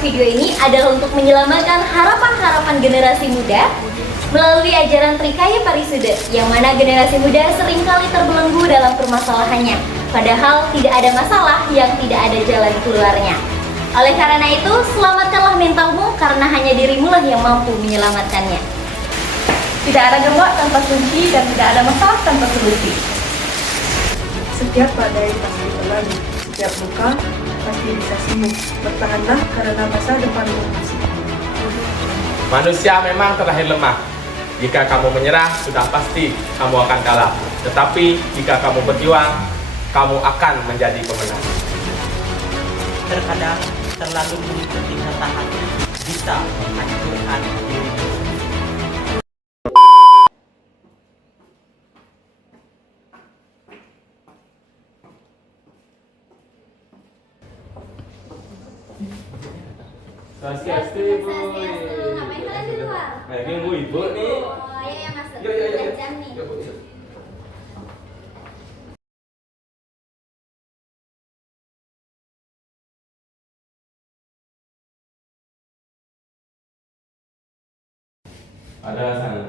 video ini adalah untuk menyelamatkan harapan-harapan generasi muda melalui ajaran Trikaya Parisuda, yang mana generasi muda seringkali terbelenggu dalam permasalahannya, padahal tidak ada masalah yang tidak ada jalan keluarnya. Oleh karena itu, selamatkanlah mentalmu karena hanya dirimu lah yang mampu menyelamatkannya. Tidak ada gembok tanpa kunci dan tidak ada masalah tanpa solusi. Setiap badai pasti berlalu, setiap luka pasti bisa sembuh. Bertahanlah karena masa depanmu masih penuh. Manusia memang terlahir lemah. Jika kamu menyerah, sudah pasti kamu akan kalah. Tetapi jika kamu berjuang, kamu akan menjadi pemenang. Terkadang terlalu mengikuti kata hati bisa menghancurkan diri. Swastiastu, Ibu. Ngapain kalian di luar? Lagi nunggu Ibu nih. Oh, ya masuk. Yuk, yuk, yuk. Jam nih. Yuk, yuk. Ada sana.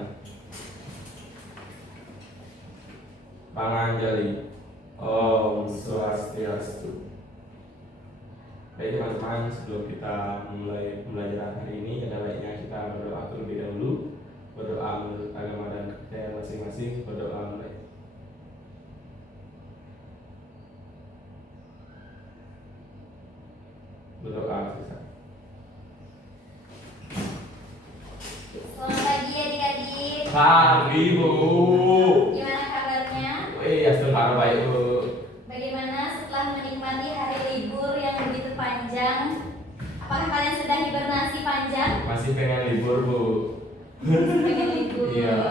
Panganjali. Om Swastiastu. Baik teman-teman, sebelum kita mulai pembelajaran hari ini, ada baiknya kita berdoa terlebih dahulu. Berdoa menurut agama dan kepercayaan masing-masing. Berdoa mulai. Berdoa kita. Selamat pagi adik-adik. Pagi, Bu. Gimana kabarnya? Astagfirullah, baik, Bu. Bagaimana setelah menikmati hari libur yang begitu panjang? Apakah kalian sudah hibernasi panjang? Masih pengen libur, Bu. Pengen libur? Iya.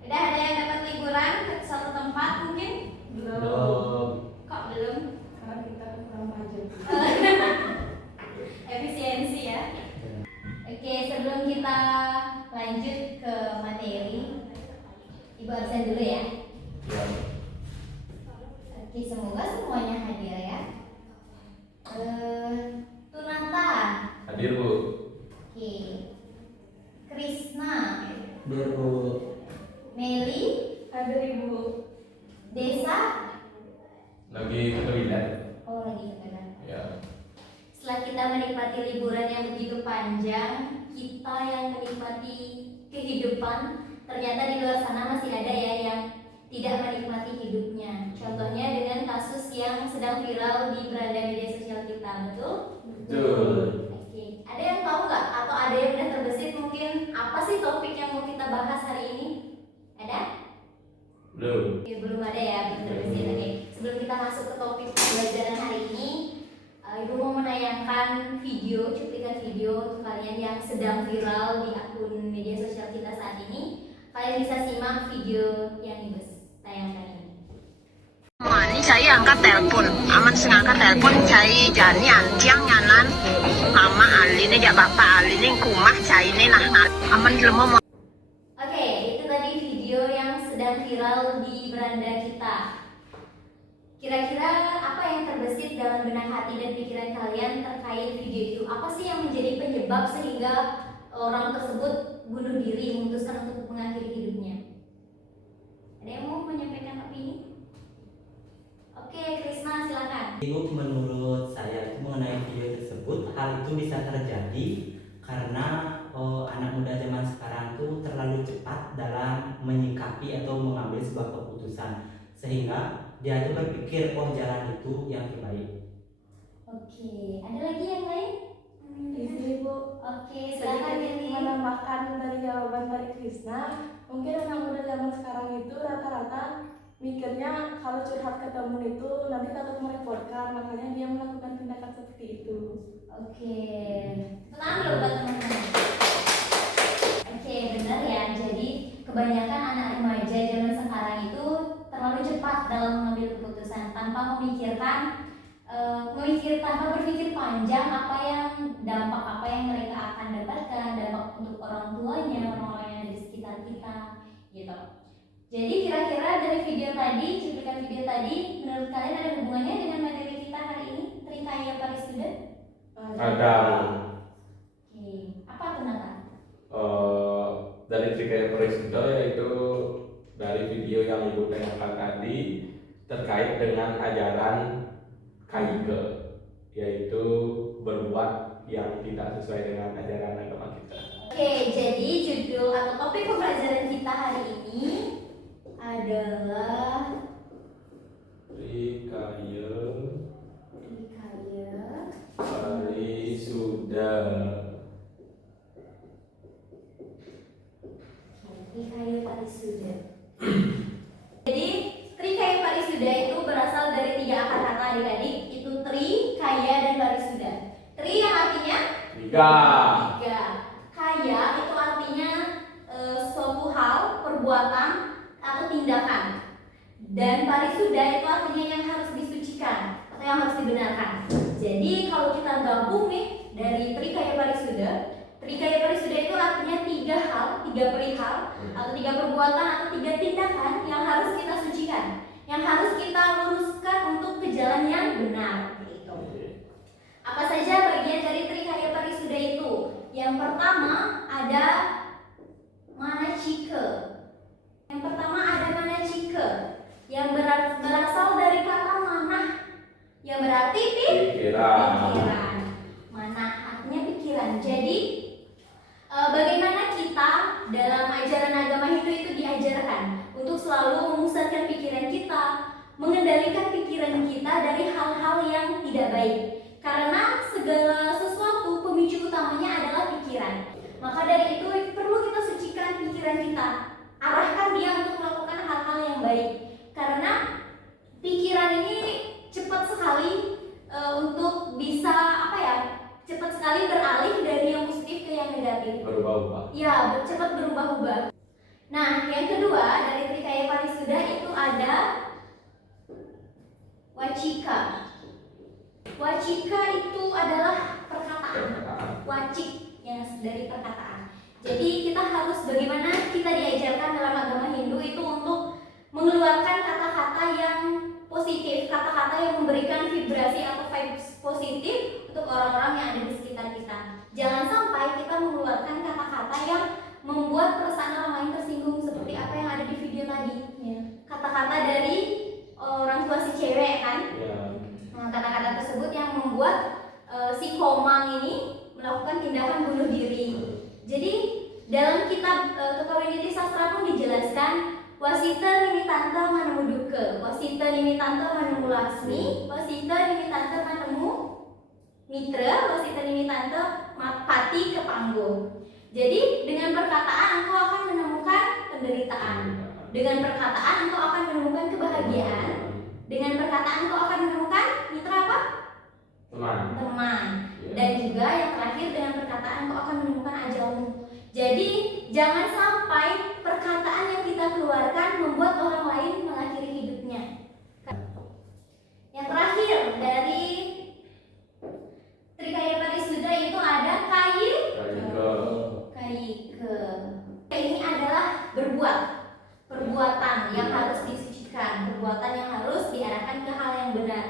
Udah ada yang dapat liburan ke suatu tempat mungkin? Belum. Kok belum? Karena kita kurang panjang. Efisiensi ya. Oke, sebelum kita lanjut ke materi, Ibu absen dulu ya. Ya. Oke, semoga semuanya hadir ya. Tunanta. Hadir, Bu. Oke. Krisna. Biar Bu. Meli. Ada Ibu. Desa. Lagi ke toilet. Oh, lagi kebetulan. Ya. Setelah kita menikmati liburan yang begitu panjang, kita yang menikmati kehidupan, ternyata di luar sana masih ada ya yang tidak menikmati hidupnya. Contohnya dengan kasus yang sedang viral di beranda media sosial kita, betul? Betul. Oke, ada yang tahu nggak atau ada yang udah terbesit mungkin apa sih topik yang mau kita bahas hari ini? Ada? Belum. Oke, belum ada ya, belum terbesit. Oke, sebelum kita masuk ke topik pembelajaran hari ini, Ibu mau menayangkan video, cuplikan video untuk kalian yang sedang viral di akun media sosial kita saat ini. Kalian bisa simak video yang Ibu tayangkan ini. Ini saya angkat telepon, aman sing angkat telepon saya jani anjang nyanan mama Ali ini ya bapak Ali ini kumah saya ini nah aman lemo. Oke, itu tadi video yang sedang viral di beranda kita. Kira-kira apa yang terbesit dalam benak hati dan pikiran kalian terkait video itu? Apa sih yang menjadi penyebab sehingga orang tersebut bunuh diri, memutuskan untuk mengakhiri hidupnya? Ada yang mau menyampaikan opini? Oke, Krisna silakan. Ibu, menurut saya itu mengenai video tersebut, hal itu bisa terjadi karena anak muda zaman sekarang itu terlalu cepat dalam menyikapi atau mengambil sebuah keputusan, sehingga dia itu berpikir jalan itu yang terbaik. Oke, ada lagi yang lain? Istri Ibu. Oke, silakan Sedikit Lili. menambahkan dari jawaban dari Krisna, mungkin anak muda zaman sekarang itu rata-rata mikirnya kalau curhat ke temen itu nanti takut merepotkan, makanya dia melakukan tindakan seperti itu. Oke, tenang dulu buat teman-teman. Oke, benar ya. Jadi kebanyakan anak remaja zaman sekarang itu terlalu cepat dalam mengambil keputusan tanpa memikirkan, tanpa berpikir panjang dampak apa yang mereka akan dapatkan, dampak untuk orang tuanya, orang-orang yang ada di sekitar kita, gitu. Jadi kira-kira dari video tadi, cuplikan video tadi, menurut kalian ada hubungannya dengan materi kita hari ini, Trikaya Parisuda? Ada. Oke, apa tuh Nata? Dari Trikaya Parisudha, yaitu dari video yang Ibu tanyakan tadi terkait dengan ajaran Kaike, yaitu berbuat yang tidak sesuai dengan ajaran agama kita. Oke, jadi judul atau topik pembelajaran kita hari ini adalah Trikaya Trikaya Parisudha. Trikaya Parisudha. Jadi Trikaya Parisudha itu berasal dari 3 akar kata adik-adik, itu tri, kaya, dan parisudha. Tri yang artinya Tiga. 3. Kaya itu artinya suatu hal, perbuatan, atau tindakan. Dan parisudha itu artinya yang harus disucikan atau yang harus dibenarkan. Jadi kalau kita gabung nih dari Trikaya Parisudha, Trikaya Parisudha itu artinya 3 hal, 3 perihal, atau 3 perbuatan, atau 3 tindakan yang harus kita sucikan, yang harus kita luruskan untuk ke jalan yang benar. Gitu. Apa saja bagian dari Trikaya Parisudha itu? Yang pertama ada manacike. Yang pertama ada manacike, yang berasal dari kata manah, yang berarti pikiran. Manah artinya pikiran. Jadi bagaimana kita dalam ajaran agama Hindu itu diajarkan untuk selalu memusatkan pikiran kita, mengendalikan pikiran kita dari hal-hal yang tidak baik. Karena segala sesuatu pemicu utamanya adalah pikiran. Maka dari itu perlu kita sucikan pikiran kita, arahkan dia untuk melakukan hal-hal yang baik. Karena pikiran ini cepat sekali untuk bisa cepat sekali beralih dari yang positif ke yang negatif. Berubah-ubah. Ya, cepat berubah-ubah. Nah, yang kedua dari Trikaya Parisudha itu ada wacika. Wacika itu adalah perkataan. Wacik yang dari perkataan. Jadi kita harus bagaimana kita diajarkan dalam agama Hindu itu untuk mengeluarkan kata-kata yang positif, kata-kata yang memberikan vibrasi atau vibes positif untuk orang-orang yang ada di sekitar kita. Jangan sampai kita mengeluarkan kata-kata yang membuat perasaan orang lain tersinggung seperti apa yang ada di video tadi. Ya. Kata-kata dari orang tua si cewek kan. Ya. Nah, kata-kata tersebut yang membuat si Komang ini melakukan tindakan bunuh diri. Jadi dalam kitab Tukawiniti Sastra pun dijelaskan wasita nimitanta manemu duka, wasita nimitanta manemu laksmi, wasita nimitanta manemu mitra, wasita nimitanta pati kepanggo. Jadi dengan perkataan engkau akan menemukan penderitaan. Dengan perkataan engkau akan menemukan kebahagiaan. Dengan perkataan engkau akan menemukan mitra apa? Teman. Dan juga yang terakhir dengan perkataan engkau akan menemukan ajalmu. Jadi jangan sampai perkataan yang kita keluarkan membuat orang lain mengakhiri hidupnya. Yang terakhir dari Trikaya Parisudha itu ada Kaike. Ini adalah berbuat, perbuatan yang harus disucikan, perbuatan yang harus diarahkan ke hal yang benar.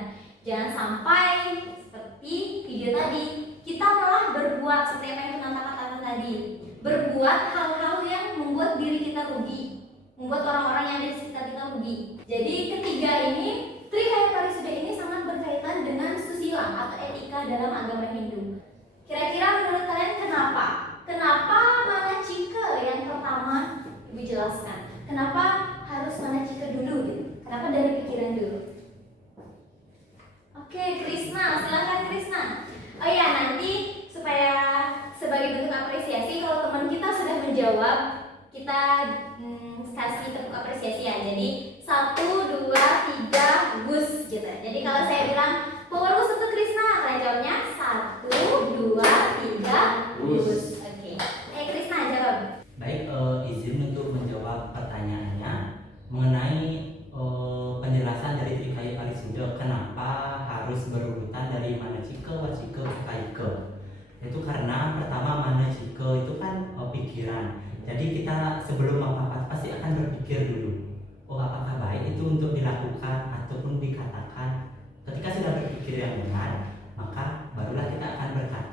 Jangan sampai seperti video tadi kita malah berbuat seperti apa yang Nata katakan tadi, berbuat hal-hal yang membuat diri kita rugi, membuat orang-orang yang ada di sekitar kita rugi. Jadi ketiga ini, Trikaya Parisudha ini sangat berkaitan dengan susila atau etika dalam agama Hindu. Kira-kira menurut kalian kenapa? Kenapa manacika yang pertama Ibu jelaskan? Kenapa harus manacika dulu gitu? Kenapa dari pikiran dulu? Oke, Krisna, silakan Krisna. Oh ya, nanti supaya sebagai bentuk apresiasi kalau teman kita sudah menjawab, kita kasih bentuk apresiasi ya. Jadi 1, 2, 3, bus gitu. Jadi kalau saya bilang power bus untuk Krisna, kalian jawabnya 1, 2, 3, bus. Oke. Krisna jawab. Baik, izin untuk menjawab pertanyaannya mengenai penjelasan dari Trikaya Parisudha kenapa harus berurutan dari manacika, wacika, kaike. Itu karena pertama manacika itu kan pikiran. Jadi kita sebelum apa-apa pasti akan berpikir dulu. Oh, apakah baik itu untuk dilakukan ataupun dikatakan. Ketika sudah berpikir yang benar, maka barulah kita akan berkata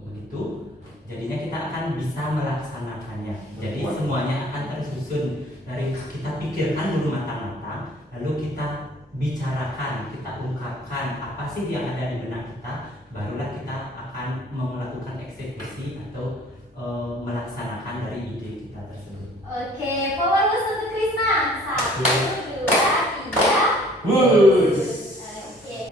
begitu. Jadinya kita akan bisa melaksanakannya. Jadi semuanya akan tersusun dari kita pikirkan dulu matang-matang, lalu kita bicarakan, kita ungkapkan apa sih yang ada di benak kita, barulah kita akan melakukan eksekusi atau melaksanakan dari ide kita tersebut. Oke, power boost untuk Krisna. 1, 2, 3. Bus.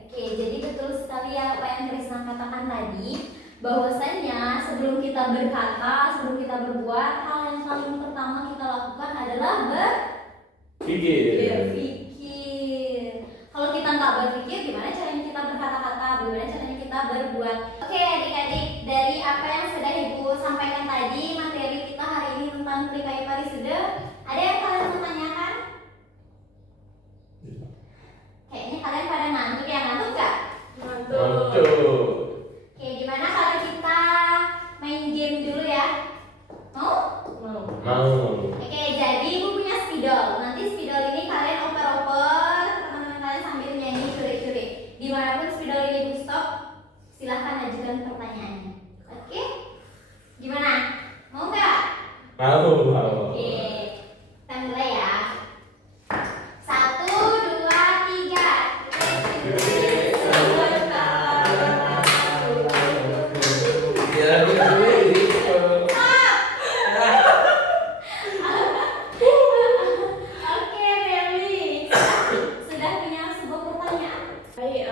Oke, jadi betul sekali apa yang Krisna katakan tadi, bahwasanya sebelum kita berkata, sebelum kita berbuat, hal yang paling pertama kita lakukan adalah Pikir. berpikir. Kalau kita nggak berpikir, gimana caranya kita berkata-kata, gimana caranya kita berbuat? Oke, adik-adik, dari apa yang sudah Ibu sampaikan tadi, materi kita hari ini tentang Trikaya Parisuda, ada yang kalian mau tanyakan? Kayaknya kalian pada ngantuk ya, ngantuk nggak? Mantul. Oke, gimana kalau kita main game dulu ya? Mau? Mau. Oke, jadi Ibu punya spidol. Nanti spidol ini kalian oper-oper, teman-teman kalian sambil nyanyi curi-curi. Dimanapun spidol ini Ibu stop, silahkan ajukan pertanyaannya. Oke? Gimana? Mau nggak? Mau. Oke, kita mulai ya. 1, 2, 3. Oke, Meli. Sudah punya sebuah pertanyaan? Baik,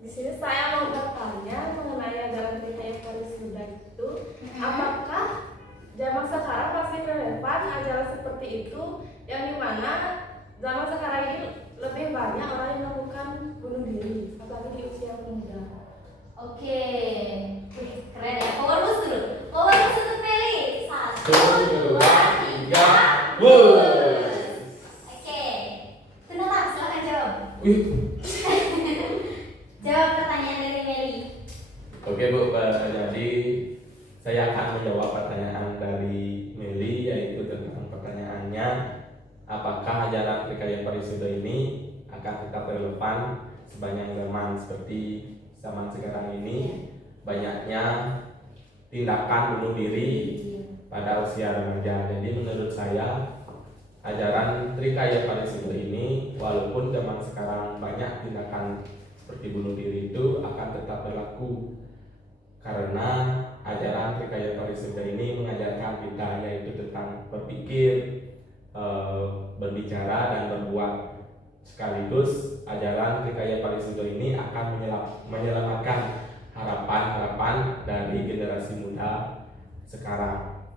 di sini saya mau bertanya mengenai ajaran Trikaya Parisuda itu, apakah zaman sekarang masih relevan ajaran seperti itu, yang dimana zaman sekarang ini lebih banyak orang yang melakukan bunuh diri, apalagi di usia muda. Oke. Wih, keren ya. Power boost dulu. Power boost untuk Meli. 1, 2, 3. Bus. Oke. Tuntas, silakan jawab. Wih. Jawab pertanyaan dari Meli. Oke Bu, jadi saya akan menjawab pertanyaan dari Meli, yaitu tentang pertanyaannya, apakah ajaran Trikaya Parisuda ini akan tetap relevan sepanjang zaman seperti zaman sekarang ini banyaknya tindakan bunuh diri pada usia remaja. Jadi menurut saya ajaran Trikaya Parisuda ini walaupun zaman sekarang banyak tindakan seperti bunuh diri itu akan tetap berlaku, karena ajaran Trikaya Parisuda ini mengajarkan kita yaitu tentang berpikir, berbicara dan berbuat. Sekaligus ajaran Trikaya Parisuda ini akan menyelamatkan harapan-harapan dari generasi muda sekarang,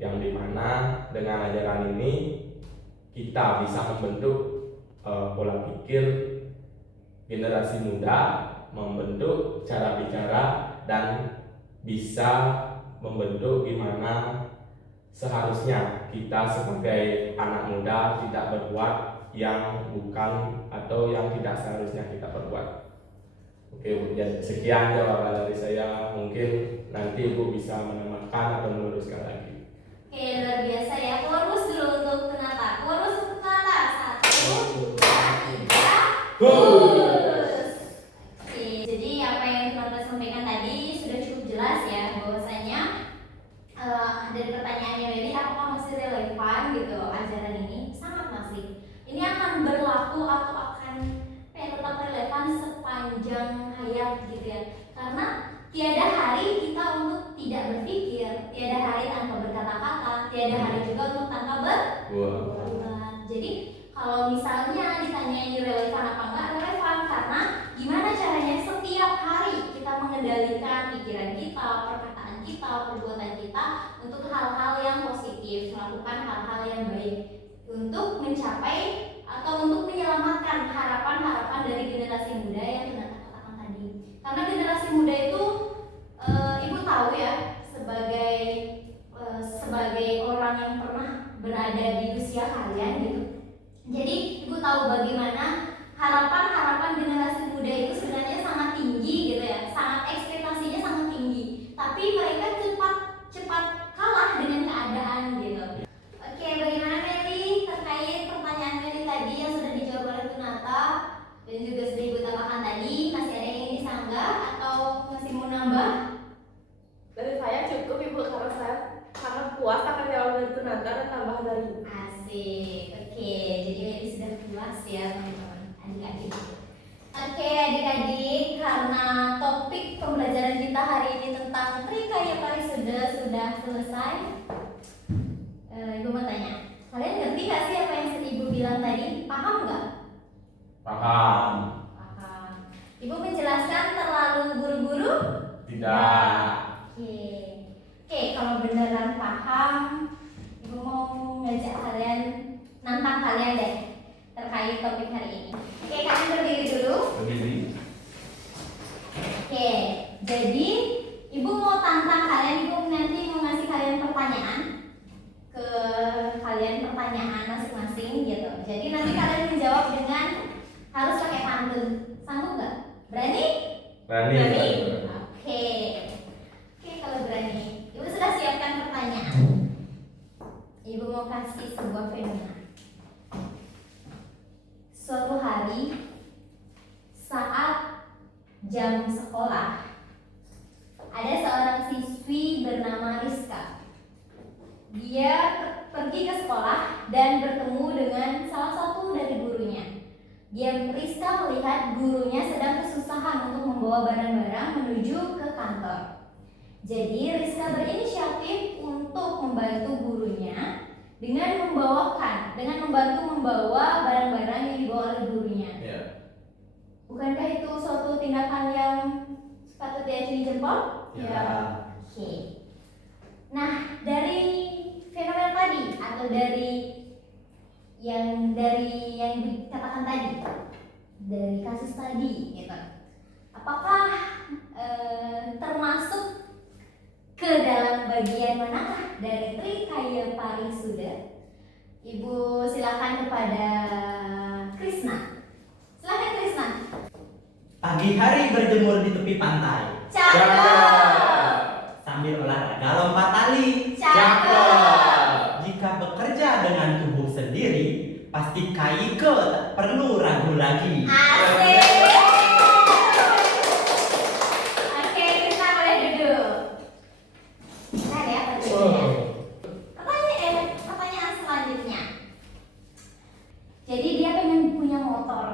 yang dimana dengan ajaran ini kita bisa membentuk pola pikir generasi muda, membentuk cara bicara, dan bisa membentuk gimana seharusnya kita sebagai anak muda tidak berbuat yang bukan atau yang tidak seharusnya kita perbuat. Oke Bu, ya, sekian jawaban dari saya. Mungkin nanti Ibu bisa menambahkan atau meluruskan lagi. Oke, luar biasa ya. Power boost dulu untuk Tunata. Power boost untuk Tunata. 1, 2, 3. Boost. Oke, jadi apa yang Tunata sampaikan tadi sudah cukup jelas ya, bahwasanya dari pertanyaannya Meli, apakah masih relevan gitu ajaran ini? Sangat masih. Ini akan berlaku atau akan tetap relevan sepanjang hayat gitu ya, karena tiada hari kita untuk tidak berpikir, tiada hari tanpa berkata-kata, tiada hari juga untuk tanpa berbuat. Jadi kalau misalnya ditanya ini relevan apa enggak, relevan, karena gimana caranya setiap hari kita mengendalikan pikiran kita, perkataan kita, perbuatan kita untuk hal-hal yang positif, melakukan hal-hal yang baik untuk mencapai atau untuk menyelamatkan harapan-harapan dari generasi muda yang Tunata katakan tadi. Karena generasi muda itu Ibu tahu ya, sebagai orang yang pernah berada di usia kalian gitu. Jadi Ibu tahu bagaimana harapan-harapan generasi muda itu sebenarnya sangat tinggi gitu ya, sangat ekspektasinya sangat tinggi. Tapi mereka cepat kalah dengan keadaan gitu. Oke, bagaimana Meli terkait pertanyaan Meli tadi yang sudah dijawab oleh Tunata dan juga sudah Ibu tambahkan tadi, masih ada yang ingin disanggah atau masih mau nambah? puas akan jawaban dari Tunata dan tambahan dari Ibu. Asik. Oke, jadi Meli sudah puas ya teman-teman, adik-adik. Oke adik-adik, karena topik pembelajaran kita hari ini tentang Trikaya Parisuda sudah selesai. Ibu mau tanya, kalian ngerti gak sih apa yang Ibu bilang tadi? Paham nggak? Paham? Paham. Ibu menjelaskan terlalu buru-buru? Tidak. Oke, kalau beneran paham, Ibu mau ngajak kalian, nantang kalian deh terkait topik hari ini. Oke, kalian berdiri dulu. Berdiri. Oke, jadi Ibu mau tantang kalian, Ibu nanti mau ngasih kalian pertanyaan ke kalian, pertanyaan masing-masing gitu. Jadi nanti kalian menjawab dengan harus pakai pantun. Sanggup nggak? Berani? Berani. Oke. Oke, kalau berani. Ibu sudah siapkan pertanyaan. Ibu mau kasih sebuah fenomena. Suatu hari saat jam sekolah, ada seorang siswi bernama Rizka. Dia pergi ke sekolah dan bertemu dengan salah satu dari gurunya. Rizka melihat gurunya sedang kesusahan untuk membawa barang-barang menuju ke kantor. Jadi Rizka berinisiatif untuk membantu gurunya dengan membantu membawa barang-barang yang dibawa oleh gurunya. Ya. Bukankah itu suatu tindakan yang patut diacungi jempol? Ya. Oke. Nah, dari fenomena tadi atau dari yang dikatakan tadi, dari kasus tadi, gitu. Apakah termasuk ke dalam bagian manakah dari Trikaya Parisuda? Ibu silakan kepada Krisna. Silakan Krisna. Pagi hari berjemur di tepi pantai Cakep. sambil olahraga lompat tali. Cakep. Jika bekerja dengan tubuh sendiri, pasti Kaike tak perlu ragu lagi. Asik. Oke, Krisna boleh duduk. Bentar ya pertanyaan selanjutnya. Jadi dia pengen punya motor,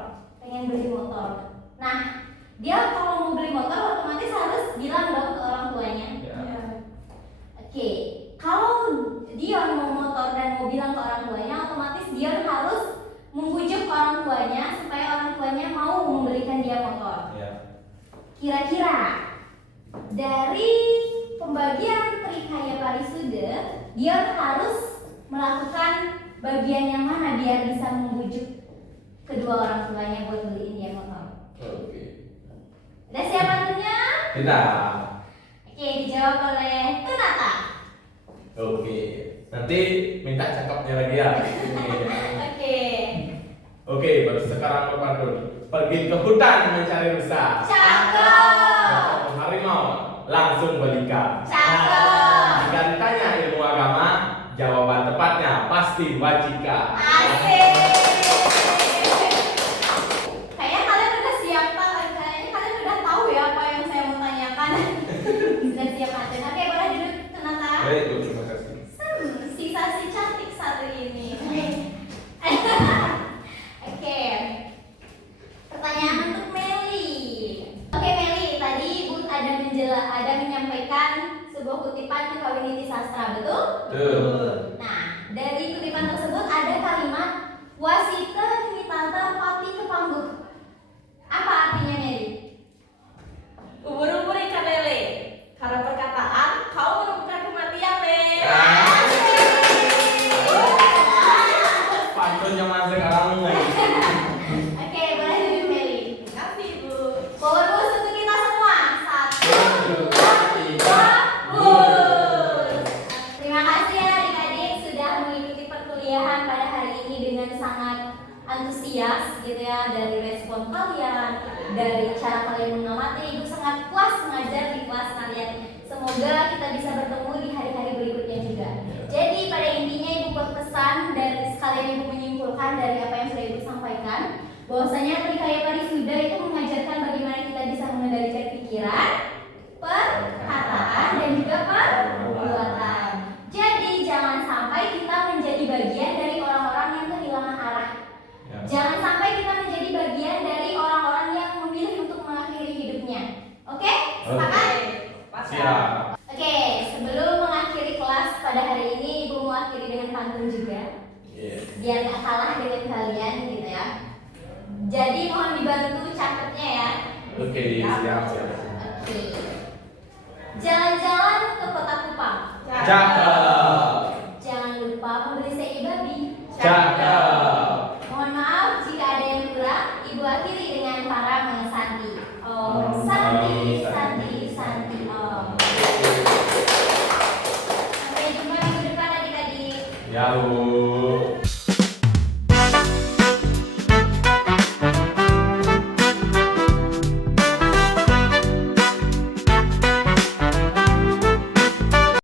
pengen beli motor. Nah, dia kalau mau beli motor otomatis harus bilang dong ke orang tuanya. Ya. Oke, kalau Dion mau motor dan mau bilang ke orang tuanya, otomatis Dion harus membujuk orang tuanya supaya orang tuanya mau membelikan dia motor. Ya. Kira-kira dari pembagian Trikaya Parisuda, Dion harus melakukan bagian yang mana biar bisa membujuk kedua orang tuanya buat beliin dia motor? Oke. Udah siap pantunnya? Tidak. Oke, dijawab oleh Tunata. Oke. Nanti minta cakepnya lagi ya. Oke. Oke, baru sekarang ke pantun. Pergi ke hutan mencari rusa. Cakep. Ketemu harimau, langsung balikan. Cakep. Jika ditanya ilmu agama, jawaban tepatnya pasti wajika. Asik. Kayaknya kalian udah siap Pak. Kayaknya kalian udah tahu ya apa yang saya mau tanyakan. Sudah siap pantun. Oke, boleh duduk Tunata. Baik, Bu, terima kasih. Sisa si cantik satu ini. Oke. Pertanyaan untuk Meli. Oke Meli, tadi Ibu ada menyampaikan sebuah kutipan Kawiniti Sastra, betul? Betul. Nah, dari kutipan tersebut ada kalimat wasita nimitata pati kepangguh. Apa artinya Meli? Ubur-ubur ikan lele. Karena perkataan kau menemukan kematian, Le. Pantun zaman sekarang. Oke, boleh duduk Meli. Terima kasih, Ibu. Power boost untuk kita semua. 1, 2, 3, boost. Terima kasih ya adik-adik sudah mengikuti perkuliahan pada hari ini dengan sangat antusias gitu ya, dari respon kalian, dari cara kalian mengamati. Ibu sangat puas mengajar di kelas kalian. Semoga kita bisa bertemu di hari-hari berikutnya juga. Jadi pada intinya Ibu berpesan dan sekalian Ibu menyimpulkan dari apa yang sudah Ibu sampaikan, bahwasanya Trikaya Parisuda itu mengajarkan bagaimana kita bisa mengendalikan pikiran, perkataan, dan juga perbuatan. Jadi pantun juga. Iya. Biar gak kalah dengan kalian gitu ya. Jadi mohon dibantu catatnya ya. Oke, siap. Oke. Jalan-jalan ke kota Kupang. Cakep. Jangan lupa membeli sei babi. Cakep. Mohon maaf jika ada yang kurang. Ibu akhiri dengan para mengesanti. Om Santi, Santi. Santi, Santi. Sampai jumpa minggu depan adik-adik. Ya, Bu.